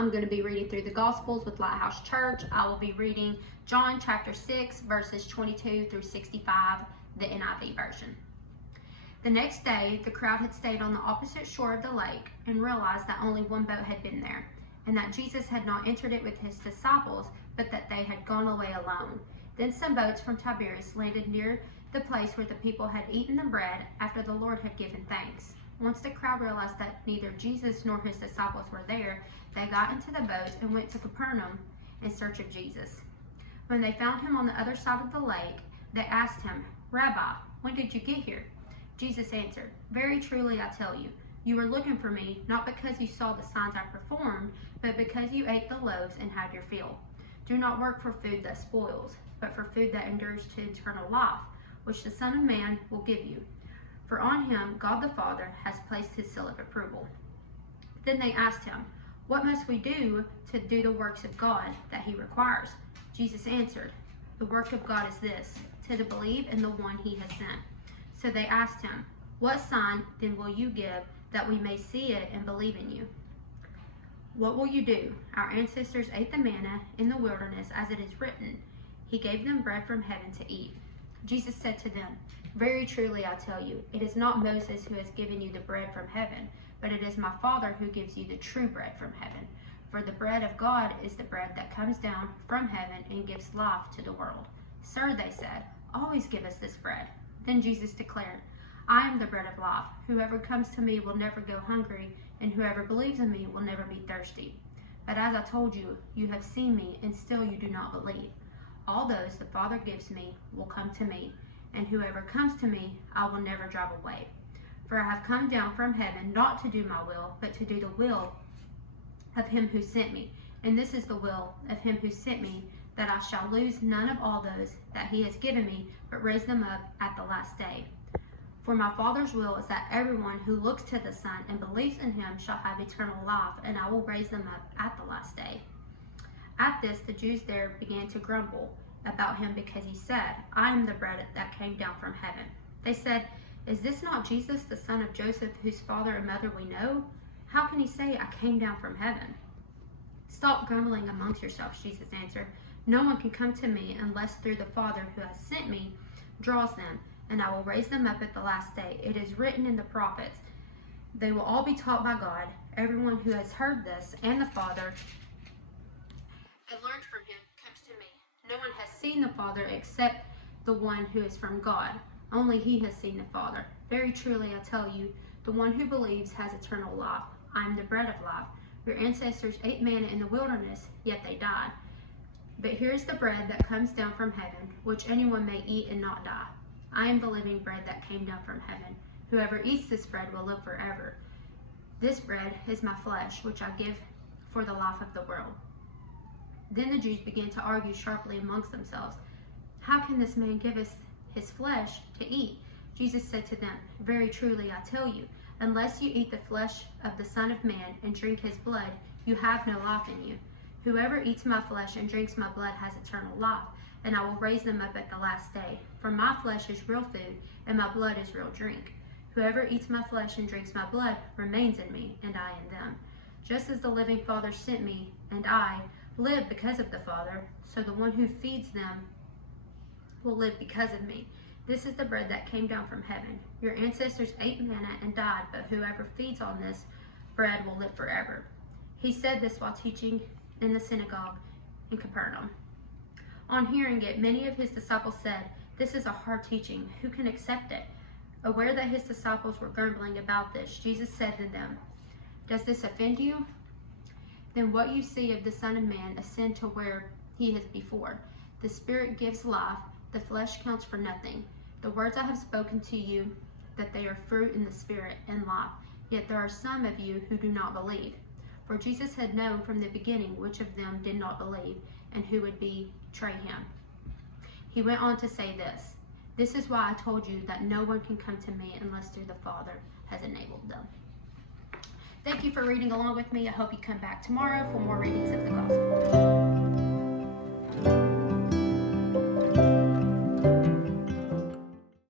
I'm going to be reading through the Gospels with Lighthouse Church. I will be reading John chapter 6, verses 22 through 65, the NIV version. The next day, the crowd had stayed on the opposite shore of the lake and realized that only one boat had been there, and that Jesus had not entered it with his disciples, but that they had gone away alone. Then some boats from Tiberias landed near the place where the people had eaten the bread after the Lord had given thanks. Once the crowd realized that neither Jesus nor his disciples were there, they got into the boats and went to Capernaum in search of Jesus. When they found him on the other side of the lake, they asked him, "Rabbi, when did you get here?" Jesus answered, "Very truly I tell you, you were looking for me not because you saw the signs I performed, but because you ate the loaves and had your fill. Do not work for food that spoils, but for food that endures to eternal life, which the Son of Man will give you. For on him God the Father has placed his seal of approval." Then they asked him, "What must we do to do the works of God that he requires?" Jesus answered, "The work of God is this, to believe in the one he has sent." So they asked him, "What sign then will you give that we may see it and believe in you? What will you do? Our ancestors ate the manna in the wilderness, as it is written, he gave them bread from heaven to eat." Jesus said to them, "Very truly I tell you, it is not Moses who has given you the bread from heaven, but it is my Father who gives you the true bread from heaven. For the bread of God is the bread that comes down from heaven and gives life to the world." "Sir," they said, "always give us this bread." Then Jesus declared, "I am the bread of life. Whoever comes to me will never go hungry, and whoever believes in me will never be thirsty. But as I told you, you have seen me, and still you do not believe. All those the Father gives me will come to me, and whoever comes to me I will never drive away. For I have come down from heaven not to do my will, but to do the will of him who sent me. And this is the will of him who sent me, that I shall lose none of all those that he has given me, but raise them up at the last day. For my Father's will is that everyone who looks to the Son and believes in him shall have eternal life, and I will raise them up at the last day." At this, the Jews there began to grumble about him because he said, "I am the bread that came down from heaven." They said, "Is this not Jesus, the son of Joseph, whose father and mother we know? How can he say, 'I came down from heaven'?" "Stop grumbling amongst yourselves," Jesus answered. "No one can come to me unless through the Father who has sent me draws them, and I will raise them up at the last day. It is written in the prophets, they will all be taught by God. Everyone who has heard this and the Father and learned from him comes to me. No one has seen the Father except the one who is from God. Only he has seen the Father. Very truly I tell you, the one who believes has eternal life. I am the bread of life. Your ancestors ate manna in the wilderness, yet they died. But here is the bread that comes down from heaven, which anyone may eat and not die. I am the living bread that came down from heaven. Whoever eats this bread will live forever. This bread is my flesh, which I give for the life of the world." Then the Jews began to argue sharply amongst themselves, "How can this man give us his flesh to eat?" Jesus said to them, "Very truly I tell you, unless you eat the flesh of the Son of Man and drink his blood, you have no life in you. Whoever eats my flesh and drinks my blood has eternal life, and I will raise them up at the last day. For my flesh is real food, and my blood is real drink. Whoever eats my flesh and drinks my blood remains in me, and I in them. Just as the living Father sent me, and I live because of the Father, so the one who feeds them will live because of me. This is the bread that came down from heaven. Your ancestors ate manna and died, but whoever feeds on this bread will live forever." He said this while teaching in the synagogue in Capernaum. On hearing it, many of his disciples said, "This is a hard teaching. Who can accept it?" Aware that his disciples were grumbling about this, Jesus said to them, "Does this offend you? Then what you see of the Son of Man ascend to where he is before. The Spirit gives life, the flesh counts for nothing. The words I have spoken to you, that they are fruit in the Spirit and life. Yet there are some of you who do not believe." For Jesus had known from the beginning which of them did not believe and who would betray him. He went on to say this, "This is why I told you that no one can come to me unless through the Father has enabled them." Thank you for reading along with me. I hope you come back tomorrow for more readings of the Gospel.